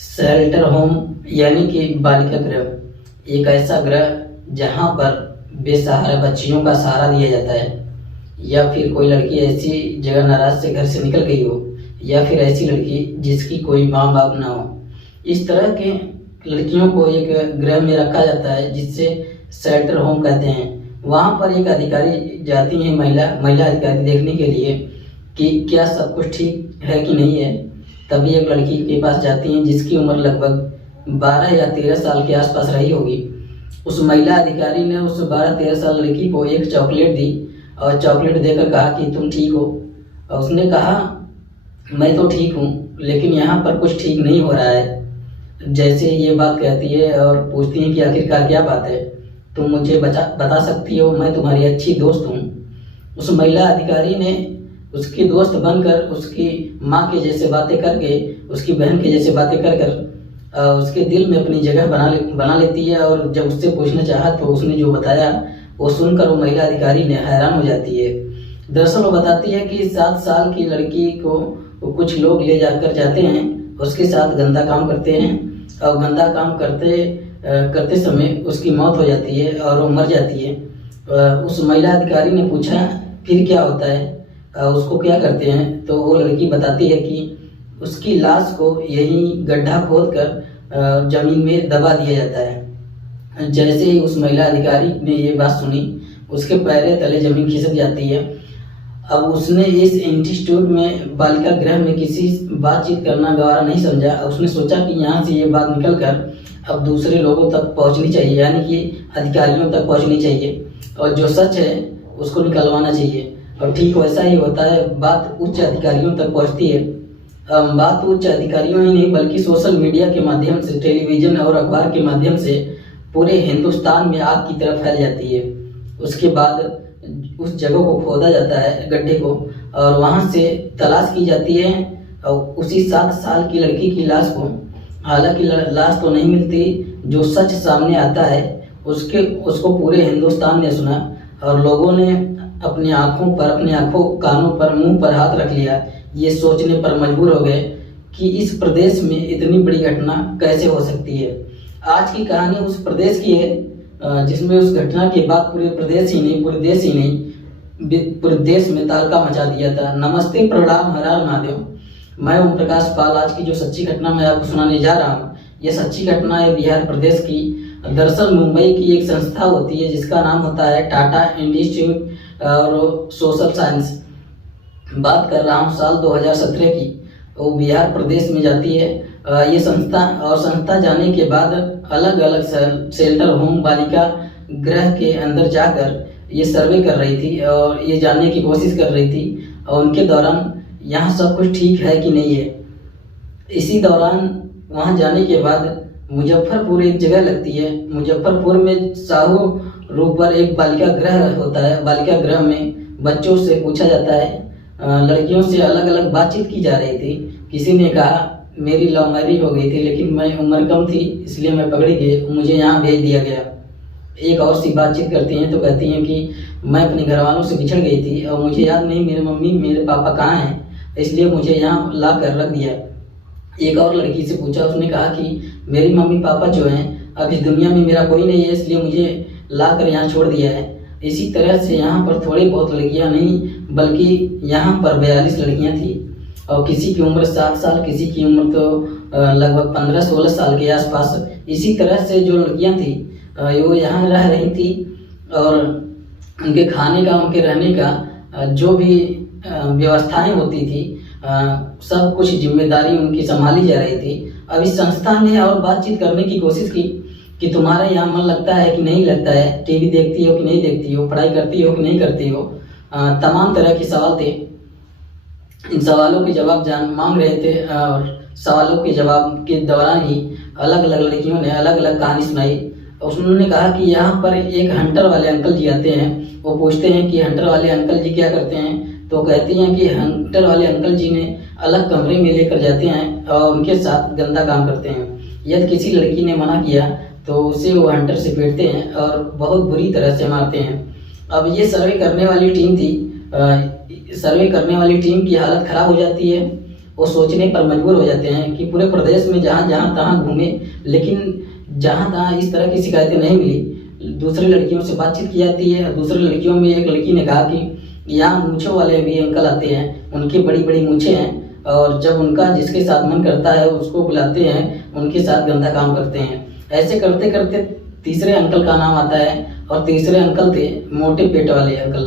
Shelter home यानी कि बालिका गृह एक ऐसा गृह जहां पर बेसहारा बच्चियों का सहारा दिया जाता है, या फिर कोई लड़की ऐसी जगह नाराज से घर से निकल गई हो, या फिर ऐसी लड़की जिसकी कोई माँ बाप ना हो। इस तरह के लड़कियों को एक गृह में रखा जाता है जिससे शेल्टर होम कहते हैं। वहाँ पर एक अधिकारी जाती है, महिला अधिकारी, देखने के लिए कि क्या सब कुछ ठीक है कि नहीं है। तभी एक लड़की के पास जाती हैं जिसकी उम्र लगभग 12 या 13 साल के आसपास रही होगी। उस महिला अधिकारी ने उस 12-13 साल लड़की को एक चॉकलेट दी और चॉकलेट देकर कहा कि तुम ठीक हो। और उसने कहा मैं तो ठीक हूँ, लेकिन यहाँ पर कुछ ठीक नहीं हो रहा है। जैसे ये बात कहती है और पूछती है कि आखिरकार क्या बात है, तुम मुझे बता सकती हो, मैं तुम्हारी अच्छी दोस्त हूँ। उस महिला अधिकारी ने उसकी दोस्त बनकर उसकी माँ के जैसे बातें करके, उसकी बहन के जैसे बातें कर कर उसके दिल में अपनी जगह बना लेती है। और जब उससे पूछना चाहा तो उसने जो बताया वो सुनकर वो महिला अधिकारी ने हैरान हो जाती है। दरअसल वो बताती है कि 7 साल की लड़की को कुछ लोग ले जाकर जाते हैं, उसके साथ गंदा काम करते हैं और गंदा काम करते समय उसकी मौत हो जाती है और वो मर जाती है। उस महिला अधिकारी ने पूछा फिर क्या होता है, उसको क्या करते हैं, तो वो लड़की बताती है कि उसकी लाश को यही गड्ढा खोद कर जमीन में दबा दिया जाता है। जैसे ही उस महिला अधिकारी ने ये बात सुनी, उसके पैरों तले जमीन खिसक जाती है। अब उसने इस इंस्टीट्यूट में बालिका गृह में किसी बातचीत करना गवारा नहीं समझा। उसने सोचा कि यहाँ से ये बात निकल कर अब दूसरे लोगों तक पहुँचनी चाहिए, यानी कि अधिकारियों तक पहुँचनी चाहिए, और जो सच है उसको निकलवाना चाहिए। और ठीक वैसा ही होता है, बात उच्च अधिकारियों तक पहुँचती है। बात उच्च अधिकारियों ही नहीं बल्कि सोशल मीडिया के माध्यम से, टेलीविज़न और अखबार के माध्यम से पूरे हिंदुस्तान में आग की तरफ फैल जाती है। उसके बाद उस जगह को खोदा जाता है, गड्ढे को, और वहाँ से तलाश की जाती है और उसी 7 साल की लड़की की लाश को, हालांकि लाश तो नहीं मिलती, जो सच सामने आता है उसको पूरे हिंदुस्तान ने सुना और लोगों ने अपनी आंखों, कानों पर, मुंह पर हाथ रख लिया। ये सोचने पर मजबूर हो गए कि इस प्रदेश में इतनी बड़ी घटना कैसे हो सकती है। आज की कहानी उस प्रदेश की है जिसमें उस घटना के बाद पूरे प्रदेश ही नहीं, पूरे देश ही नहीं, पूरे देश में तहलका मचा दिया था। नमस्ते, प्रणाम, हर हर महादेव। मैं ओम प्रकाश पाल। आज की जो सच्ची घटना मैं आपको सुनाने जा रहा हूँ, यह सच्ची घटना है बिहार प्रदेश की। दरअसल मुंबई की एक संस्था होती है जिसका नाम होता है टाटा इंस्टीट्यूट और सोशल साइंस। बात कर रहा हूँ साल 2017 की। वो बिहार प्रदेश में जाती है ये संस्था जाने के बाद अलग अलग शेल्टर होम, बालिका गृह के अंदर जाकर ये सर्वे कर रही थी और ये जानने की कोशिश कर रही थी, और उनके दौरान यहाँ सब कुछ ठीक है कि नहीं है। इसी दौरान वहाँ जाने के बाद मुजफ्फरपुर एक जगह लगती है, मुजफ्फरपुर में साहू रोड पर एक बालिका गृह होता है। बालिका गृह में बच्चों से पूछा जाता है, लड़कियों से अलग अलग बातचीत की जा रही थी। किसी ने कहा मेरी लव मैरिज हो गई थी, लेकिन मैं उम्र कम थी इसलिए मैं पकड़ी गई, मुझे यहाँ भेज दिया गया। एक और सी बातचीत करती हैं तो कहती हैं कि मैं अपने घर वालों से बिछड़ गई थी और मुझे याद नहीं मेरे मम्मी मेरे पापा कहाँ हैं, इसलिए मुझे यहाँ ला कर रख दिया। एक और लड़की से पूछा, उसने कहा कि मेरी मम्मी पापा जो हैं अब इस दुनिया में मेरा कोई नहीं है, इसलिए मुझे ला कर यहाँ छोड़ दिया है। इसी तरह से यहाँ पर थोड़ी बहुत लड़कियाँ नहीं बल्कि यहाँ पर 42 लड़कियाँ थी, और किसी की उम्र 7 साल, किसी की उम्र तो लगभग 15-16 साल के आसपास। इसी तरह से जो लड़कियाँ थी वो यहाँ रह रही थी, और उनके खाने का, उनके रहने का जो भी व्यवस्थाएं होती थी, सब कुछ जिम्मेदारी उनकी संभाली जा रही थी। अब इस संस्था ने और बातचीत करने की कोशिश की कि तुम्हारा यहाँ मन लगता है कि नहीं लगता है, टीवी देखती हो कि नहीं देखती हो, पढ़ाई करती हो कि नहीं करती हो। तमाम तरह के सवाल थे। इन सवालों के जवाब मांग रहे थे, और सवालों के जवाब के दौरान ही अलग अलग लड़कियों ने अलग अलग कहानी सुनाई। उन्होंने कहा कि यहाँ पर एक हंटर वाले अंकल जी आते हैं। वो पूछते हैं कि हंटर वाले अंकल जी क्या करते हैं, तो कहती हैं कि हंटर वाले अंकल जी ने अलग कमरे में लेकर जाते हैं और उनके साथ गंदा काम करते हैं। यदि किसी लड़की ने मना किया तो उसे वो हंटर से पीटते हैं और बहुत बुरी तरह से मारते हैं। अब ये सर्वे करने वाली टीम थी, सर्वे करने वाली टीम की हालत खराब हो जाती है। वो सोचने पर मजबूर हो जाते हैं कि पूरे प्रदेश में जहाँ जहाँ तहाँ घूमे, लेकिन जहाँ तहाँ इस तरह की शिकायतें नहीं मिली। दूसरी लड़कियों से बातचीत की जाती है। दूसरी लड़कियों में एक लड़की ने कहा कि यहाँ मूँछों वाले भी अंकल आते हैं, उनकी बड़ी बड़ी मूँछें हैं, और जब उनका जिसके साथ मन करता है उसको बुलाते हैं, उनके साथ गंदा काम करते हैं। ऐसे करते करते तीसरे अंकल का नाम आता है, और तीसरे अंकल थे मोटे पेट वाले अंकल।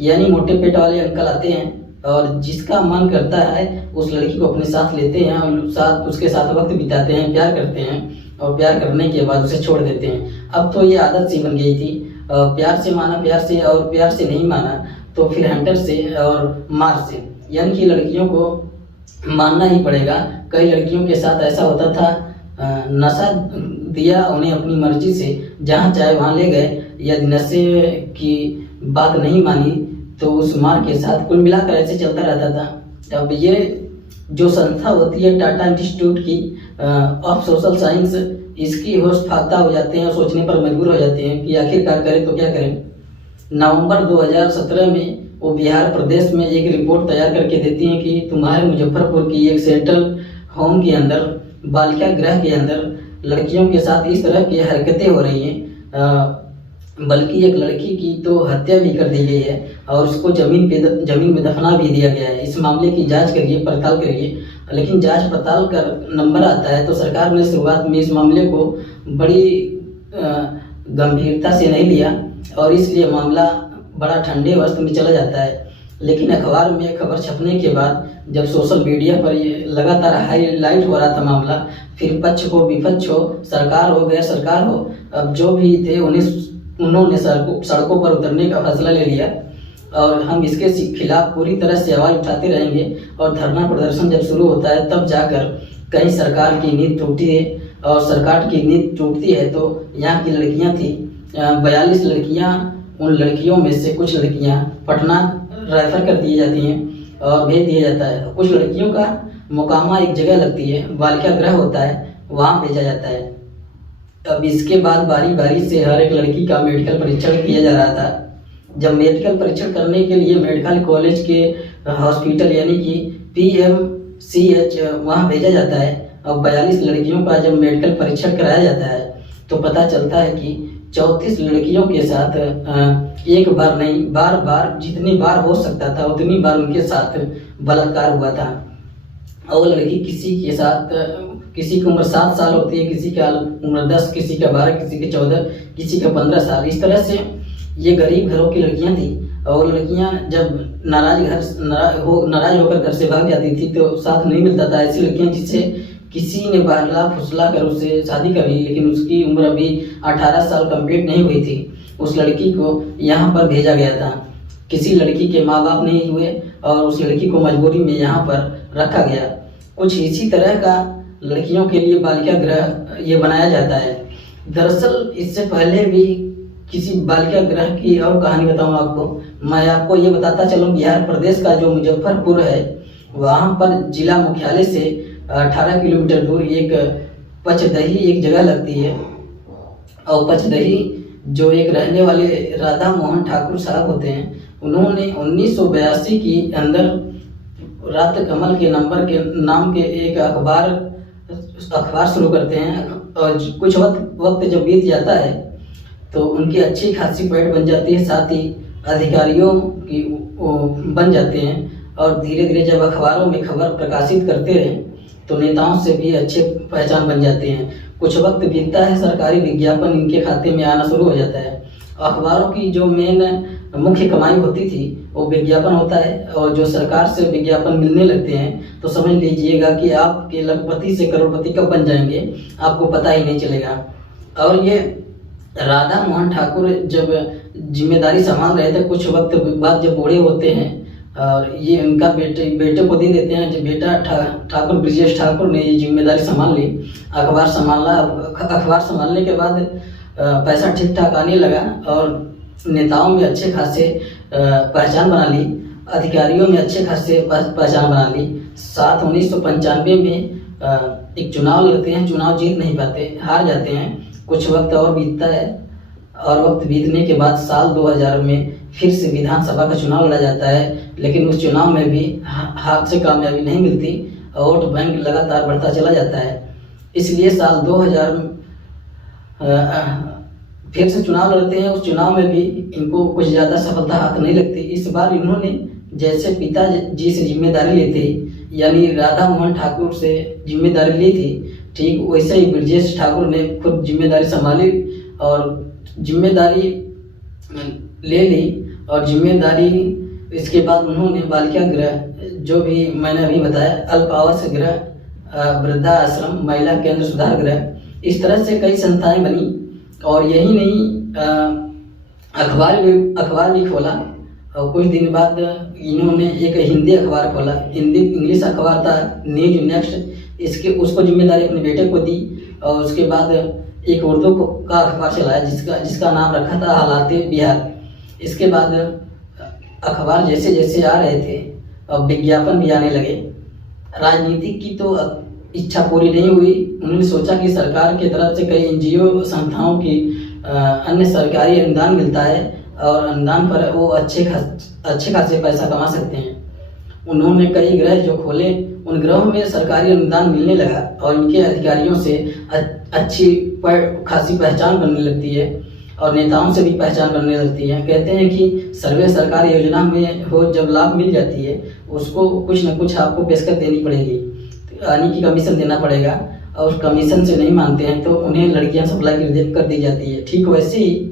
यानी मोटे पेट वाले अंकल आते हैं और जिसका मन करता है उस लड़की को अपने साथ लेते हैं और उसके साथ वक्त बिताते हैं, प्यार करते हैं, और प्यार करने के बाद उसे छोड़ देते हैं। अब तो ये आदत सी बन गई थी, प्यार से माना प्यार से, और प्यार से नहीं माना तो फिर हंटर से और मार से, यानी कि लड़कियों को मानना ही पड़ेगा। कई लड़कियों के साथ ऐसा होता था, नशा दिया उन्हें अपनी मर्जी से, जहाँ चाहे वहाँ ले गए। यदि नशे की बात नहीं मानी तो उस मार के साथ कुल मिलाकर ऐसे चलता रहता था। अब ये जो संस्था होती है टाटा इंस्टीट्यूट की ऑफ सोशल साइंस, इसकी होस्ट फाख्ता हो जाते हैं और सोचने पर मजबूर हो जाते हैं कि आखिरकार करें तो क्या करें। नवंबर 2017 में वो बिहार प्रदेश में एक रिपोर्ट तैयार करके देती हैं कि तुम्हारे मुजफ्फरपुर की एक सेंट्रल होम के अंदर, बालिका गृह के अंदर लड़कियों के साथ इस तरह की हरकतें हो रही हैं। बल्कि एक लड़की की तो हत्या भी कर दी गई है और उसको जमीन में दफना भी दिया गया है। इस मामले की जांच करिए, पड़ताल करिए। लेकिन जांच पड़ताल कर नंबर आता है तो सरकार ने शुरुआत में इस मामले को बड़ी गंभीरता से नहीं लिया और इसलिए मामला बड़ा ठंडे अवस्था में चला जाता है। लेकिन अखबार में खबर छपने के बाद जब सोशल मीडिया पर ये लगातार हाईलाइट हो रहा था मामला, फिर पक्ष हो विपक्ष हो, सरकार हो गैर सरकार हो, अब जो भी थे उन्होंने सड़कों पर उतरने का फैसला ले लिया और हम इसके खिलाफ पूरी तरह से आवाज़ उठाते रहेंगे। और धरना प्रदर्शन जब शुरू होता है तब जाकर कहीं सरकार की नींद टूटती है, और सरकार की नींद टूटती है तो यहाँ की लड़कियाँ थी 42 लड़कियाँ, उन लड़कियों में से कुछ लड़कियाँ पटना रेफर कर दी जाती हैं और भेज दिया जाता है। कुछ लड़कियों का मुकामा एक जगह लगती है, बालिका गृह होता है, वहाँ भेजा जाता है। अब इसके बाद बारी बारी से हर एक लड़की का मेडिकल परीक्षण किया जा रहा था। जब मेडिकल परीक्षण करने के लिए मेडिकल कॉलेज के हॉस्पिटल यानी कि PMCH वहाँ भेजा जाता है, और 42 लड़कियों का जब मेडिकल परीक्षण कराया जाता है तो पता चलता है कि 34 लड़कियों के साथ एक बार नहीं बार बार जितनी बार हो सकता था उतनी बार उनके साथ बलात्कार हुआ था। और वो लड़की किसी के साथ, किसी की उम्र 7 साल होती है, किसी का उम्र 10, किसी का 12, किसी के 14, किसी का 15 साल। इस तरह से ये गरीब घरों की लड़कियां थी। और लड़कियां जब नाराज होकर घर से भाग जाती थी तो साथ नहीं मिलता था। ऐसी लड़कियां जिससे किसी ने बहला फुसला कर उससे शादी कर ली, लेकिन उसकी उम्र अभी 18 साल कंप्लीट नहीं हुई थी, उस लड़की को यहाँ पर भेजा गया था। किसी लड़की के माँ बाप नहीं हुए और उस लड़की को मजबूरी में यहाँ पर रखा गया। कुछ इसी तरह का लड़कियों के लिए बालिका गृह ये बनाया जाता है। दरअसल इससे पहले भी किसी बालिका गृह की और कहानी बताऊं आपको। मैं आपको ये बताता चलूं, बिहार प्रदेश का जो मुजफ्फरपुर है वहाँ पर जिला मुख्यालय से 18 किलोमीटर दूर एक पचदही एक जगह लगती है। और पचदही जो एक रहने वाले राधा मोहन ठाकुर साहब होते हैं, उन्होंने 1982 की अंदर रात कमल के नंबर के नाम के एक अखबार शुरू करते हैं। और कुछ वक्त जब बीत जाता है तो उनकी अच्छी खासी पैठ बन जाती है, साथ ही अधिकारियों की बन जाते हैं। और धीरे धीरे जब अखबारों में खबर प्रकाशित करते रहे तो नेताओं से भी अच्छे पहचान बन जाते हैं। कुछ वक्त बीतता है, सरकारी विज्ञापन इनके खाते में आना शुरू हो जाता है। अखबारों की जो मेन मुख्य कमाई होती थी वो विज्ञापन होता है, और जो सरकार से विज्ञापन मिलने लगते हैं तो समझ लीजिएगा कि आपके लखपति से करोड़पति कब बन जाएंगे आपको पता ही नहीं चलेगा। और ये राधा मोहन ठाकुर जब जिम्मेदारी संभाल रहे थे, कुछ वक्त बाद जब बूढ़े होते हैं और ये उनका बेटे को दे देते हैं। जब बेटा ठाकुर ब्रिजेश ठाकुर ने ये जिम्मेदारी संभाल ली, अखबार संभालने के बाद पैसा ठीक ठाक आने लगा और नेताओं में अच्छे खासे पहचान बना ली, अधिकारियों में अच्छे खासे पहचान बना ली। 1995 में एक चुनाव लड़ते हैं, चुनाव जीत नहीं पाते, हार जाते हैं। कुछ वक्त और बीतता है और वक्त बीतने के बाद साल 2000 में फिर से विधानसभा का चुनाव लड़ा जाता है, लेकिन उस चुनाव में भी हाथ से कामयाबी नहीं मिलती वोट बैंक लगातार बढ़ता चला जाता है। इसलिए साल 2000 फिर से चुनाव लड़ते हैं। उस चुनाव में भी इनको कुछ ज़्यादा सफलता हाथ नहीं लगती। इस बार इन्होंने जैसे पिताजी से जिम्मेदारी ली थी, यानी राधा मोहन ठाकुर से जिम्मेदारी ली थी, ठीक वैसे ही ब्रजेश ठाकुर ने खुद जिम्मेदारी संभाली और जिम्मेदारी ले ली। और जिम्मेदारी इसके बाद उन्होंने बालिका गृह, जो भी मैंने अभी बताया, अल्प आवास गृह, वृद्धा आश्रम, महिला केंद्र सुधार गृह, इस तरह से कई संस्थाएं बनी। और यही नहीं, अखबार भी खोला। और कुछ दिन बाद इन्होंने एक हिंदी अखबार खोला, हिंदी इंग्लिश अखबार था न्यूज नेक्स्ट, उसको जिम्मेदारी अपने बेटे को दी। और उसके बाद एक उर्दू का अखबार चलाया जिसका नाम रखा था हालाते बिहार। इसके बाद अखबार जैसे जैसे आ रहे थे, अब विज्ञापन भी आने लगे। राजनीतिक की तो इच्छा पूरी नहीं हुई। उन्होंने सोचा कि सरकार की तरफ से कई NGO संस्थाओं की अन्य सरकारी अनुदान मिलता है और अनुदान पर वो अच्छे खासे पैसा कमा सकते हैं। उन्होंने कई गृह जो खोले, उन गृहों में सरकारी अनुदान मिलने लगा और इनके अधिकारियों से अच्छी खासी पहचान बनने लगती है और नेताओं से भी पहचान बनने लगती है। कहते हैं कि सर्वे सरकारी योजना में हो जब लाभ मिल जाती है, उसको कुछ न कुछ आपको पेशकश देनी पड़ेगी, यानी कि कमीशन देना पड़ेगा। और कमीशन से नहीं मानते हैं तो उन्हें लड़कियां सप्लाई कर दी जाती है। ठीक वैसे ही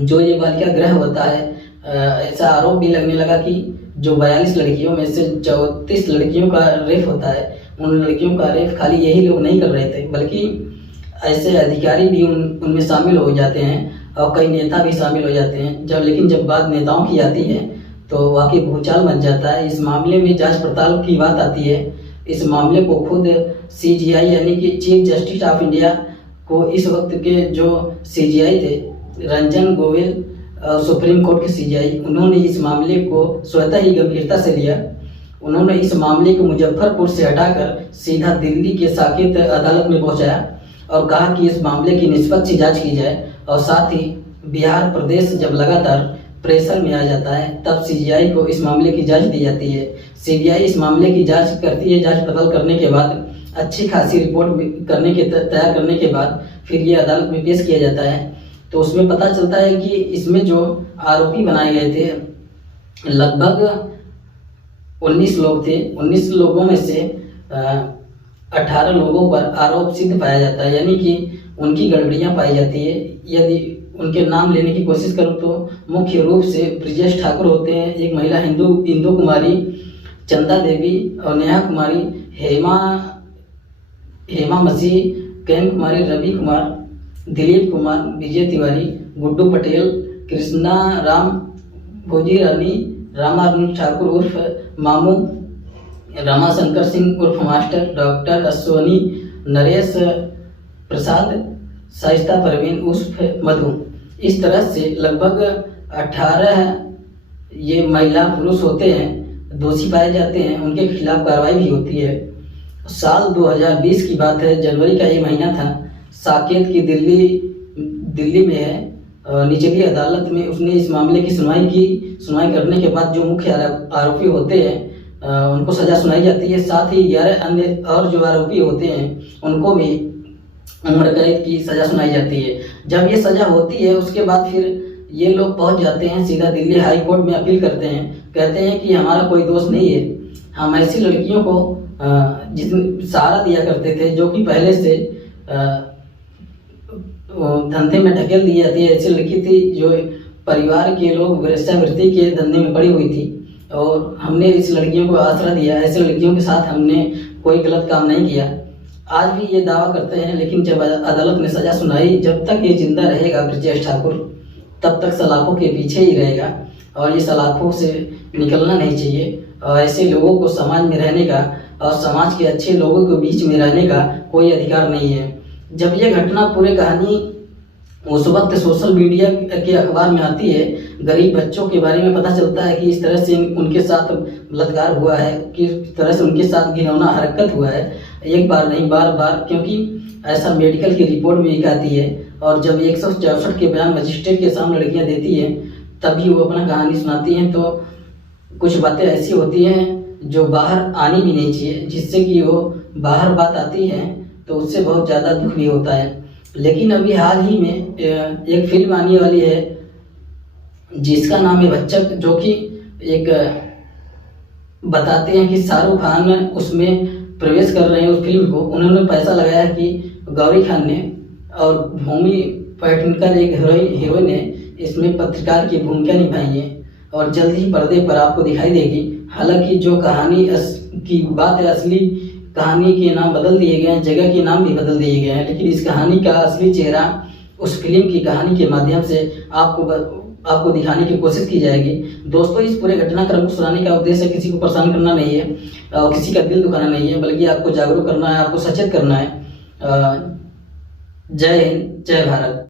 जो ये बालिका गृह होता है, ऐसा आरोप भी लगने लगा कि जो 42 लड़कियों में से 34 लड़कियों का रेप होता है, उन लड़कियों का रेप खाली यही लोग नहीं कर रहे थे, बल्कि ऐसे अधिकारी भी उनमें शामिल हो जाते हैं और कई नेता भी शामिल हो जाते हैं। लेकिन जब बात नेताओं की आती है तो वाकई भूचाल मच जाता है। इस मामले में जांच पड़ताल की बात आती है। इस मामले को खुद CGI यानी कि चीफ जस्टिस ऑफ इंडिया को, इस वक्त के जो CGI थे रंजन गोगोई, सुप्रीम कोर्ट के CGI, उन्होंने इस मामले को स्वतः ही गंभीरता से लिया। उन्होंने इस मामले को मुजफ्फरपुर से हटाकर सीधा दिल्ली के साकेत अदालत में पहुंचाया और कहा कि इस मामले की निष्पक्ष जांच की जाए। और साथ ही बिहार प्रदेश जब लगातार प्रेशर में आ जाता है तब CGI को इस मामले की जांच दी जाती है। CBI इस मामले की जांच करती है। जांच पड़ताल करने के बाद अच्छी खासी रिपोर्ट तैयार करने के बाद फिर ये अदालत में पेश किया जाता है। तो उसमें पता चलता है कि इसमें जो आरोपी बनाए गए थे लगभग 19 लोग थे। 19 लोगों में से 18 लोगों पर आरोप सिद्ध पाया जाता है, यानी कि उनकी गड़बड़ियां पाई जाती है। यदि उनके नाम लेने की कोशिश करूं तो मुख्य रूप से ब्रजेश ठाकुर होते हैं, एक महिला इंदु कुमारी, चंदा देवी और नेहा कुमारी, हेमा मसीह, कैन कुमारी, रवि कुमार, दिलीप कुमार, विजय तिवारी, गुड्डू पटेल, कृष्णा राम, भोजी रानी, रामानुज ठाकुर उर्फ मामू, रमाशंकर सिंह उर्फ मास्टर, डॉक्टर अश्वनी, नरेश प्रसाद, शाइस्ता परवीन उर्फ मधु। इस तरह से लगभग 18 ये महिला पुरुष होते हैं, दोषी पाए जाते हैं, उनके खिलाफ कार्रवाई भी होती है। साल 2020 की बात है, जनवरी का ये महीना था। साकेत की दिल्ली में है निचली अदालत में उसने इस मामले की सुनवाई की। सुनवाई करने के बाद जो मुख्य आरोपी होते हैं उनको सजा सुनाई जाती है। साथ ही 11 अन्य और जो आरोपी होते हैं उनको भी उम्र कैद की सजा सुनाई जाती है। जब ये सजा होती है उसके बाद फिर ये लोग पहुंच जाते हैं सीधा दिल्ली हाई कोर्ट में अपील करते हैं। कहते हैं कि हमारा कोई दोष नहीं है, हम ऐसी लड़कियों को जिसमें सहारा दिया करते थे जो कि पहले से धंधे में ढकेल दी जाती है। ऐसी लड़की थी जो परिवार के लोग वेश्यावृत्ति के धंधे में पड़ी हुई थी और हमने इस लड़कियों को आसरा दिया। ऐसे लड़कियों के साथ हमने कोई गलत काम नहीं किया। आज भी ये दावा करते हैं, लेकिन जब अदालत ने सजा सुनाई, जब तक ये जिंदा रहेगा ब्रजेश ठाकुर तब तक सलाखों के पीछे ही रहेगा और ये सलाखों से निकलना नहीं चाहिए। और ऐसे लोगों को समाज में रहने का और समाज के अच्छे लोगों के बीच में रहने का कोई अधिकार नहीं है। जब ये घटना पूरी कहानी उस वक्त सोशल मीडिया के अखबार में आती है, गरीब बच्चों के बारे में पता चलता है कि इस तरह से उनके साथ बलात्कार हुआ है, किस तरह से उनके साथ घिनौना हरकत हुआ है, एक बार नहीं बार बार, क्योंकि ऐसा मेडिकल की रिपोर्ट भी आती है। और जब 164 के बयान मजिस्ट्रेट के सामने लड़कियां देती हैं तभी वो अपना कहानी सुनाती हैं। तो कुछ बातें ऐसी होती हैं जो बाहर आनी भी नहीं चाहिए, जिससे कि वो बाहर बात आती है तो उससे बहुत ज़्यादा दुख भी होता है। लेकिन अभी हाल ही में एक फिल्म आने वाली है जिसका नाम है बच्चक, जो कि एक बताते हैं कि शाहरुख खान उसमें प्रवेश कर रहे हैं उस फिल्म को। उन्होंने पैसा लगाया कि गौरी खान ने और भूमि पेडनेकर एक हीरोइन ने इसमें पत्रकार की भूमिका निभाई है और जल्द ही पर्दे पर आपको दिखाई देगी। हालांकि जो कहानी की बात है, असली कहानी के नाम बदल दिए गए हैं, जगह के नाम भी बदल दिए गए हैं, लेकिन इस कहानी का असली चेहरा उस फिल्म की कहानी के माध्यम से आपको दिखाने की कोशिश की जाएगी। दोस्तों, इस पूरे घटनाक्रम को सुनाने का उद्देश्य किसी को परेशान करना नहीं है, किसी का दिल दुखाना नहीं है, बल्कि आपको जागरूक करना है, आपको सचेत करना है। जय हिंद, जय भारत।